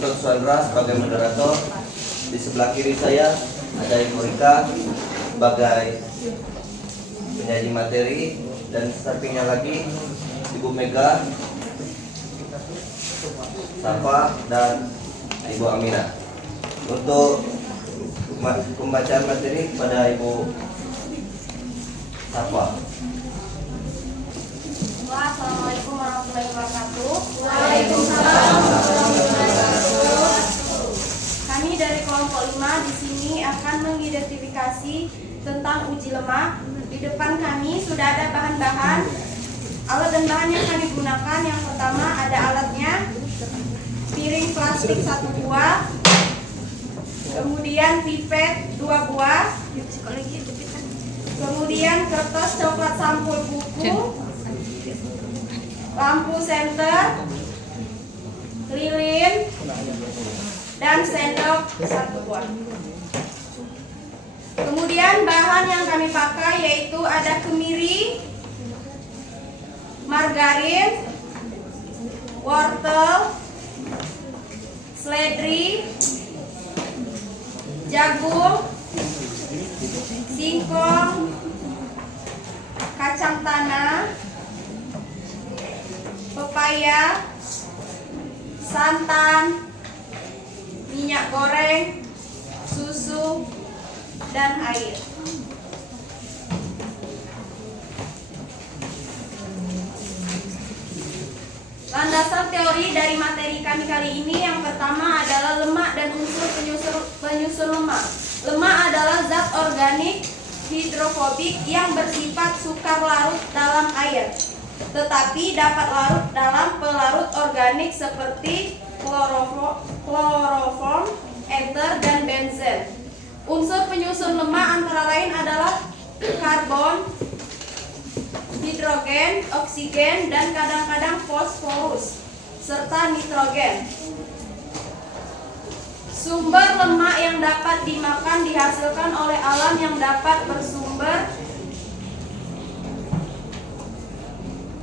Gatot Suandra sebagai moderator. Di sebelah kiri saya ada Ibu Rika sebagai penyaji materi, dan sampingnya lagi Ibu Mega, Safa, dan Ibu Amina. Untuk pembacaan materi pada Ibu Safa. Assalamualaikum warahmatullahi wabarakatuh. Waalaikumsalam warahmatullahi wabarakatuh. Kami dari kelompok 5 di sini akan mengidentifikasi tentang uji lemak. Di depan kami sudah ada bahan-bahan, alat dan bahan yang kami gunakan. Yang pertama ada alatnya, piring plastik 1 buah, kemudian pipet 2 buah, kemudian kertas coklat sampul buku, lampu senter, lilin, dan sendok 1 buah. Kemudian bahan yang kami pakai yaitu ada kemiri, margarin, wortel, seledri, jagung, singkong, kacang tanah, pepaya, santan, minyak goreng, susu, dan air. Landasan teori dari materi kami kali ini yang pertama adalah lemak dan unsur penyusun lemak. Lemak adalah zat organik hidrofobik yang bersifat sukar larut dalam air, tetapi dapat larut dalam pelarut organik seperti kloroform, ether, dan benzen. Unsur penyusun lemak antara lain adalah karbon, hidrogen, oksigen, dan kadang-kadang fosforus, serta nitrogen. Sumber lemak yang dapat dimakan dihasilkan oleh alam yang dapat bersumber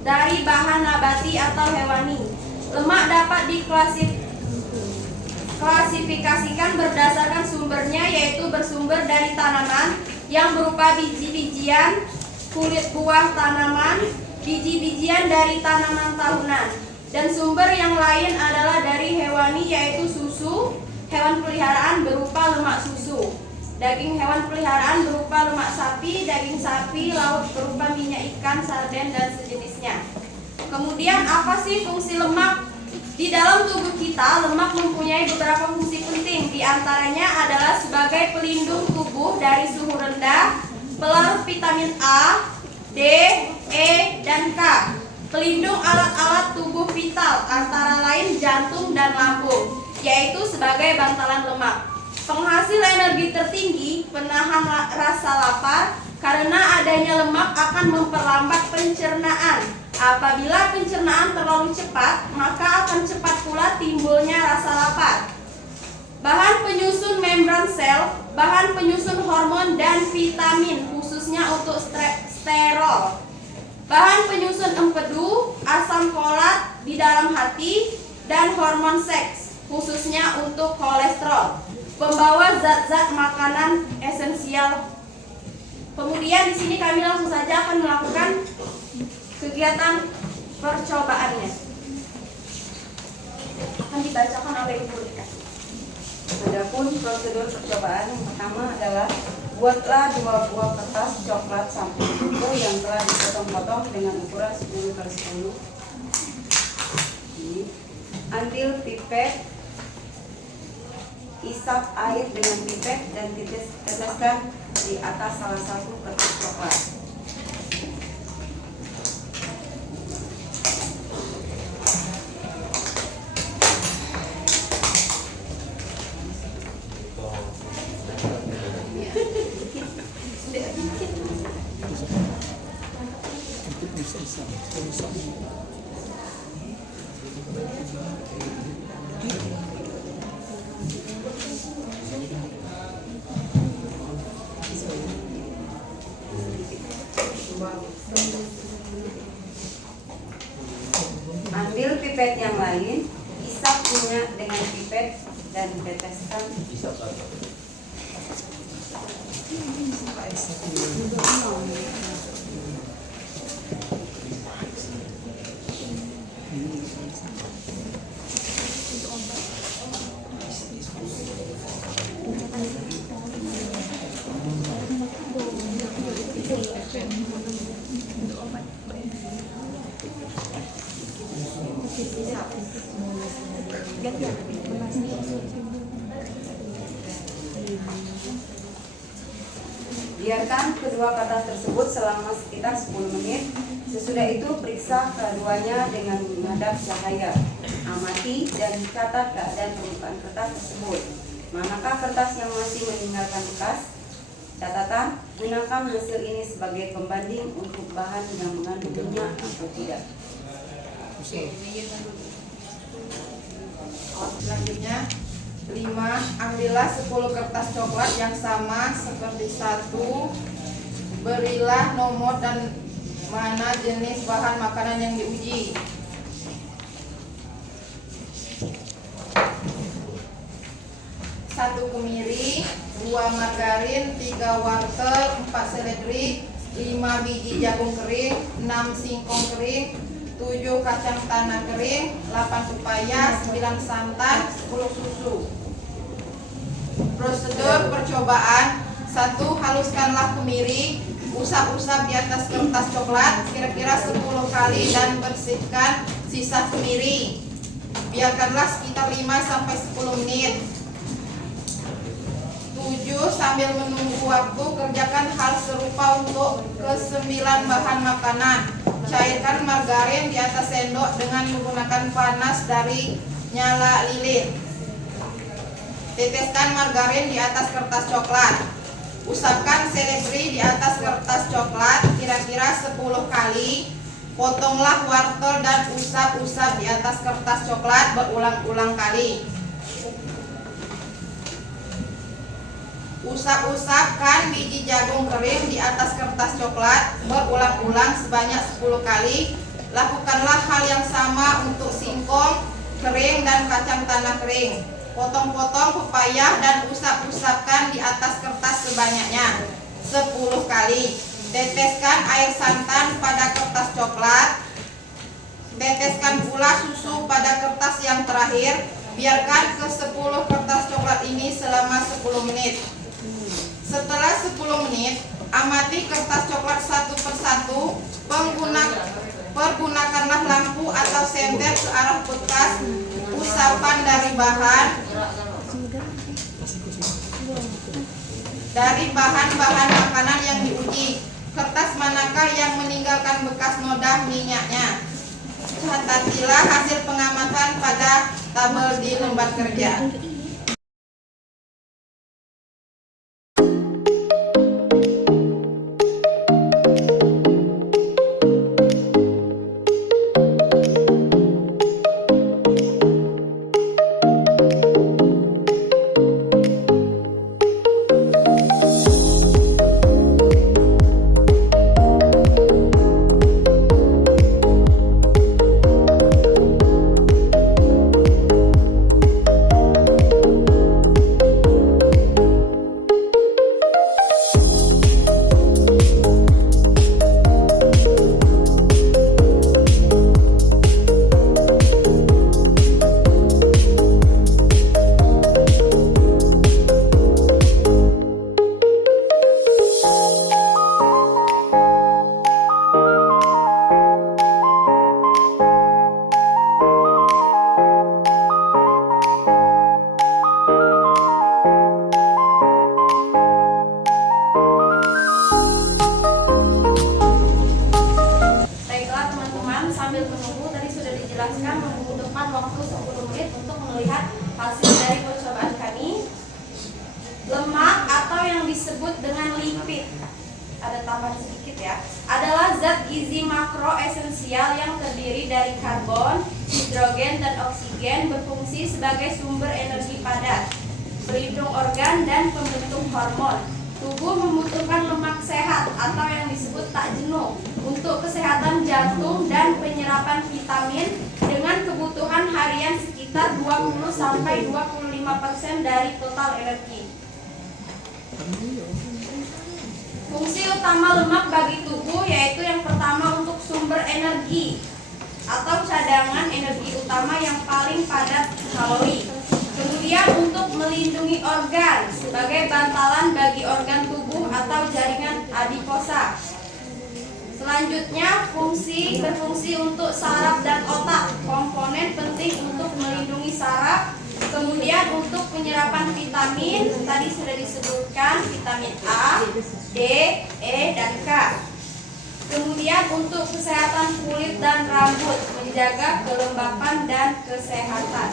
dari bahan nabati atau hewani. Lemak dapat diklasifikasikan berdasarkan sumbernya, yaitu bersumber dari tanaman yang berupa biji-bijian, kulit buah tanaman, biji-bijian dari tanaman tahunan, dan sumber yang lain adalah dari hewani, yaitu susu hewan peliharaan berupa lemak susu, daging hewan peliharaan berupa lemak sapi, daging sapi laut berupa minyak ikan, sarden, dan sejenisnya. Kemudian apa sih fungsi lemak? Di dalam tubuh kita, lemak mempunyai beberapa fungsi penting. Di antaranya adalah sebagai pelindung tubuh dari suhu rendah, pelarut vitamin A, D, E, dan K, pelindung alat-alat tubuh vital antara lain jantung dan lambung, yaitu sebagai bantalan lemak. Penghasil energi tertinggi, penahan rasa lapar, karena adanya lemak akan memperlambat pencernaan. Apabila pencernaan terlalu cepat, maka akan cepat pula timbulnya rasa lapar. Bahan penyusun membran sel, bahan penyusun hormon dan vitamin, khususnya untuk sterol. Bahan penyusun empedu, asam folat di dalam hati, dan hormon seks, khususnya untuk kolesterol. Pembawa zat-zat makanan esensial. Kemudian di sini kami langsung saja akan melakukan kegiatan percobaannya. Akan dibacakan oleh Ibu Rika. Adapun prosedur percobaan yang pertama adalah buatlah 2 buah kertas coklat sampul buku yang telah dipotong-potong dengan ukuran 10x10. Ambil pipet, isap air dengan pipet dan teteskan di atas salah satu kertas coklat. Ambil pipet yang lain, isap minyak dengan pipet dan diteteskan biarkan kedua kata tersebut selama sekitar 10 menit. Sesudah itu periksa keduanya dengan menghadap cahaya. Amati dan catat keadaan permukaan kertas tersebut. Manakah kertas yang masih meninggalkan bekas? Catatan, gunakan hasil ini sebagai pembanding untuk bahan yang mengandung minyak atau tidak. Selanjutnya 5. Ambillah 10 kertas coklat yang sama seperti 1. Berilah nomor dan mana jenis bahan makanan yang diuji. 1 kemiri, 2 margarin, 3 wortel, 4 seledri, 5 biji jagung kering, 6 singkong kering, 7 kacang tanah kering, 8 pepaya, 9 santan, 10 susu. Prosedur percobaan. 1. Haluskanlah kemiri, usap-usap di atas kertas coklat kira-kira 10 kali dan bersihkan sisa kemiri. Biarkanlah sekitar 5-10 menit. 7. Sambil menunggu waktu, kerjakan hal serupa untuk ke-9 bahan makanan. Cairkan margarin di atas sendok dengan menggunakan panas dari nyala lilin. Teteskan margarin di atas kertas coklat. Usapkan seledri di atas kertas coklat kira-kira 10 kali. Potonglah wortel dan usap-usap di atas kertas coklat berulang-ulang kali. Usap-usapkan biji jagung kering di atas kertas coklat berulang-ulang sebanyak 10 kali. Lakukanlah hal yang sama untuk singkong kering dan kacang tanah kering. Potong-potong pepaya dan usap-usapkan di atas kertas sebanyaknya 10 kali. Teteskan air santan pada kertas coklat. Teteskan pula susu pada kertas yang terakhir. Biarkan ke-10 kertas coklat ini selama 10 menit. Setelah 10 menit, amati kertas coklat satu persatu. Pergunakanlah lampu atau senter ke arah bekas usapan dari bahan makanan yang diuji. Kertas manakah yang meninggalkan bekas noda minyaknya? Catatilah hasil pengamatan pada tabel di lembar kerja. Membutuhkan waktu 10 menit untuk melihat hasil dari percobaan kami. Lemak atau yang disebut dengan lipid, ada tambahan sedikit ya, adalah zat gizi makro esensial yang terdiri dari karbon, hidrogen, dan oksigen, berfungsi sebagai sumber energi padat, pelindung organ, dan pembentuk hormon. Tubuh membutuhkan lemak sehat atau yang disebut tak jenuh untuk kesehatan jantung dan penyerapan vitamin dengan kebutuhan harian sekitar 20-25 5% dari total energi. Fungsi utama lemak bagi tubuh yaitu yang pertama untuk sumber energi atau cadangan energi utama yang paling padat kalori. Kemudian untuk melindungi organ sebagai bantalan bagi organ tubuh atau jaringan adiposa. Selanjutnya berfungsi untuk saraf dan otak, komponen penting untuk melindungi saraf. Kemudian untuk penyerapan vitamin, tadi sudah disebutkan vitamin A, D, E, dan K. Kemudian untuk kesehatan kulit dan rambut, menjaga kelembapan dan kesehatan.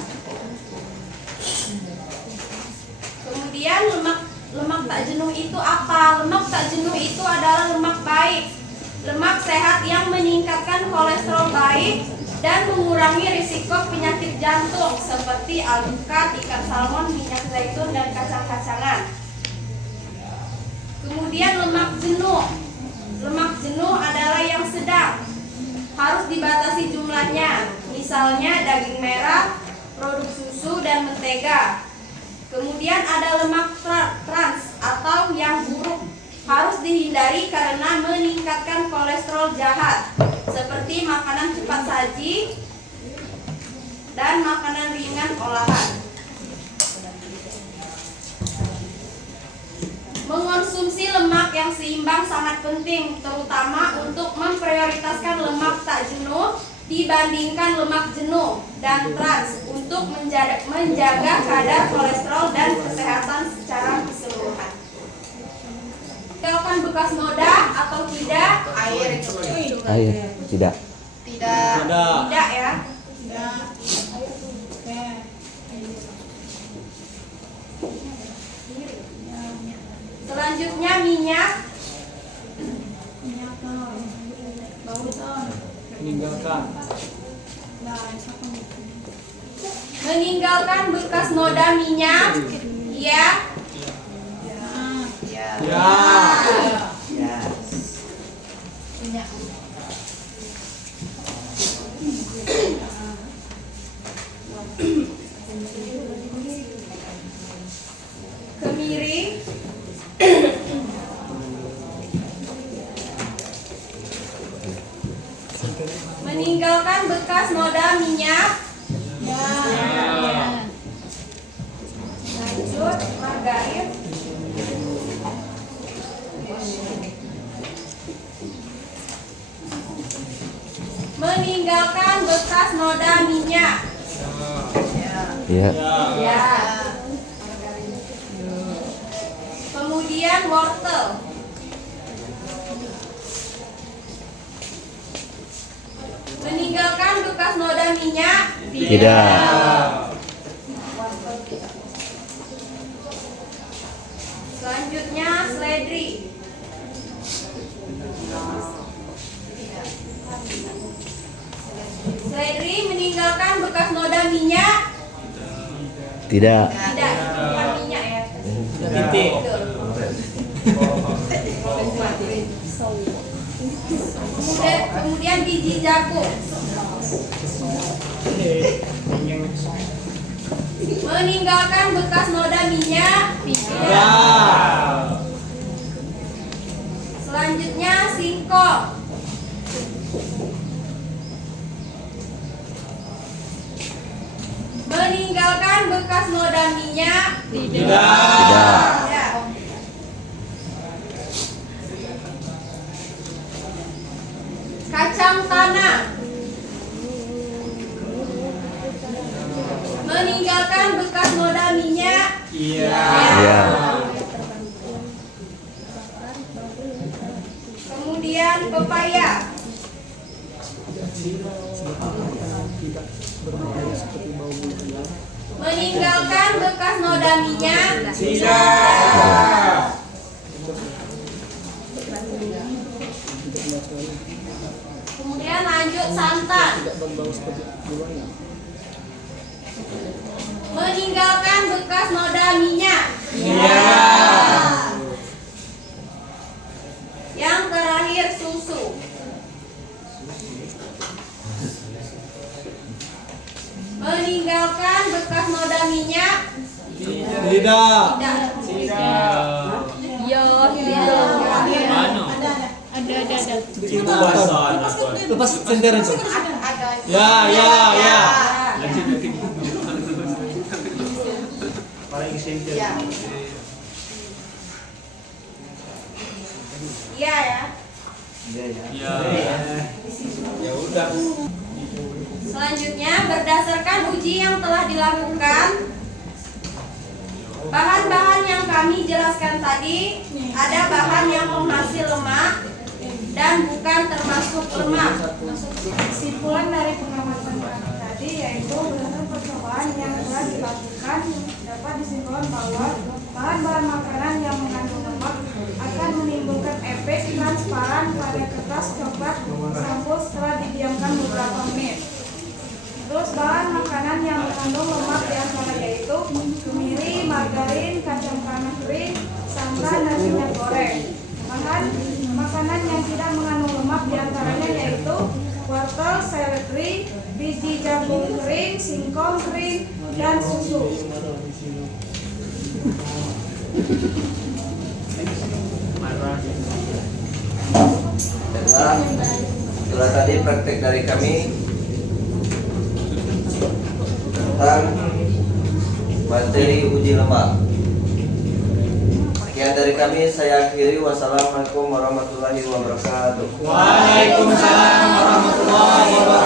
Kemudian lemak tak jenuh itu apa? Lemak tak jenuh itu adalah lemak baik, lemak sehat yang meningkatkan kolesterol baik dan mengurangi risiko penyakit jantung seperti alpukat, ikan salmon, minyak zaitun, dan kacang-kacangan. Kemudian lemak jenuh. Lemak jenuh adalah yang sedang, harus dibatasi jumlahnya, misalnya daging merah, produk susu, dan mentega. Kemudian ada lemak trans atau yang buruk, harus dihindari karena meningkatkan kolesterol jahat, seperti makanan cepat saji dan makanan ringan olahan. Mengonsumsi lemak yang seimbang sangat penting, terutama untuk memprioritaskan lemak tak jenuh dibandingkan lemak jenuh dan trans untuk menjaga kadar kolesterol dan kesehatan secara keseluruhan. Tinggalkan bekas noda atau tidak? Air itu. Tidak. Tidak ya. Selanjutnya minyak. Meninggalkan bekas noda minyak. Iya. Kemiri. Meninggalkan bekas noda minyak. Lanjut, margarin. Meninggalkan bekas noda minyak. Ya. Ya. Kemudian wortel. Meninggalkan bekas noda minyak. Tidak. Selanjutnya seledri. Seledri meninggalkan bekas noda minyak. Tidak. Tidak, bukan minyak ya. Titik. Kemudian biji jagung. Meninggalkan bekas noda minyak. Tidak. Selanjutnya singkong. Meninggalkan bekas noda minyak. Tidak. Kacang tanah. Meninggalkan bekas noda minyak. Ya. Kemudian pepaya. Meninggalkan bekas noda minyak. Kemudian lanjut santan. Meninggalkan bekas noda minyak. Yang terakhir susu. Meninggalkan bekas noda minyak. Lepas sender itu. Ada. Ya. Ya. Iya ya. Ya udah. Selanjutnya, berdasarkan uji yang telah dilakukan, bahan-bahan yang kami jelaskan tadi ada bahan yang penghasil lemak dan bukan termasuk lemak. Kesimpulan dari pengamatan kami tadi yaitu berdasarkan percobaan yang telah dilakukan dapat disimpulkan bahwa bahan-bahan makanan yang mengandung lemak akan menimbulkan efek transparan pada kertas coklat sampul setelah didiamkan beberapa menit. Terus bahan makanan yang mengandung lemak diantara yaitu kemiri, margarin, kacang tanah kering, santan, dan minyak goreng. Bahan makanan yang tidak mengandung lemak diantaranya yaitu wortel, seledri, biji jagung kering, singkong kering, dan susu. Baiklah, itulah tadi praktek dari kami tentang materi uji lemak. Sekian dari kami, saya akhiri. Wassalamualaikum warahmatullahi wabarakatuh. Waalaikumsalam warahmatullahi wabarakatuh.